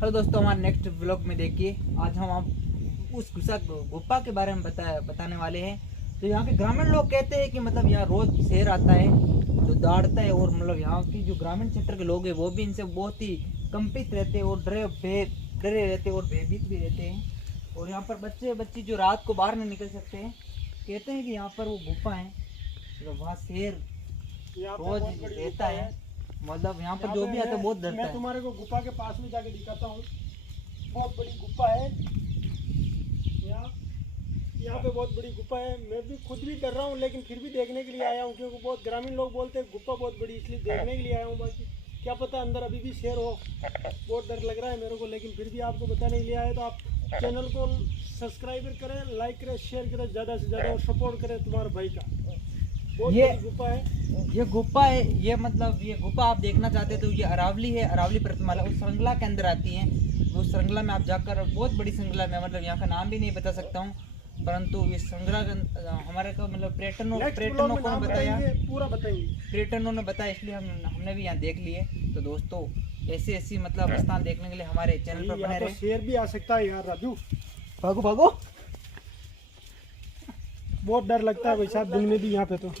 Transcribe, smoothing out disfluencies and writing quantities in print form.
Hello दोस्तों, हमारे next blog में देखिए। आज हम उस गुफा के बारे में बताने वाले हैं। तो यहाँ के ग्रामीण लोग कहते हैं कि मतलब यहाँ रोज शेर आता है तो दौड़ता है, और मतलब यहाँ की जो ग्रामीण क्षेत्र के लोग हैं वो भी इनसे बहुत ही कंपित रहते हैं और डरे रहते हैं और भयभीत भी रहते हैं। और यहाँ पर बच्चे बच्ची जो रात को बाहर नहीं निकल सकते हैं, कहते हैं कि यहाँ पर वो गुफा है, तो वहाँ शेर रोज रहता है। मतलब यहाँ पर जो भी आता है बहुत डरता है। मैं तुम्हारे को गुफा के पास में जाके दिखाता हूँ। बहुत बड़ी गुफा है यहाँ पे बहुत बड़ी गुफा है। मैं भी खुद भी डर रहा हूँ, लेकिन फिर भी देखने के लिए आया हूँ, क्योंकि बहुत ग्रामीण लोग बोलते हैं गुफा बहुत बड़ी, इसलिए देखने के लिए आया हूँ। बाकी क्या पता अंदर अभी भी शेर हो, बहुत डर लग रहा है मेरे को, लेकिन फिर भी आपको बताने के लिए आया। तो आप चैनल को सब्सक्राइब करें, लाइक करें, शेयर करें ज़्यादा से ज़्यादा, और सपोर्ट करें तुम्हारे भाई का। ये गुफा है, ये गुफा है, ये मतलब ये गुफा आप देखना चाहते हैं तो ये अरावली है। अरावली पर्वतमाला उस श्रृंखला के अंदर आती है। उस श्रृंखला में आप जाकर, बहुत बड़ी श्रृंखला में, मतलब यहाँ का नाम भी नहीं बता सकता हूँ, परंतु इस श्रृंखला हमारे को मतलब पर्यटनों को बताया, पूरा बताएंगे, पर्यटनों ने बताया, इसलिए हमने भी यहाँ देख लिए। तो दोस्तों, ऐसी मतलब स्थान देखने के लिए हमारे चैनल पर बने रहे। शेर भी आ सकता है यार राजू, भागो भागो। बहुत डर लगता है भाई साहब दिन में भी यहाँ पे तो।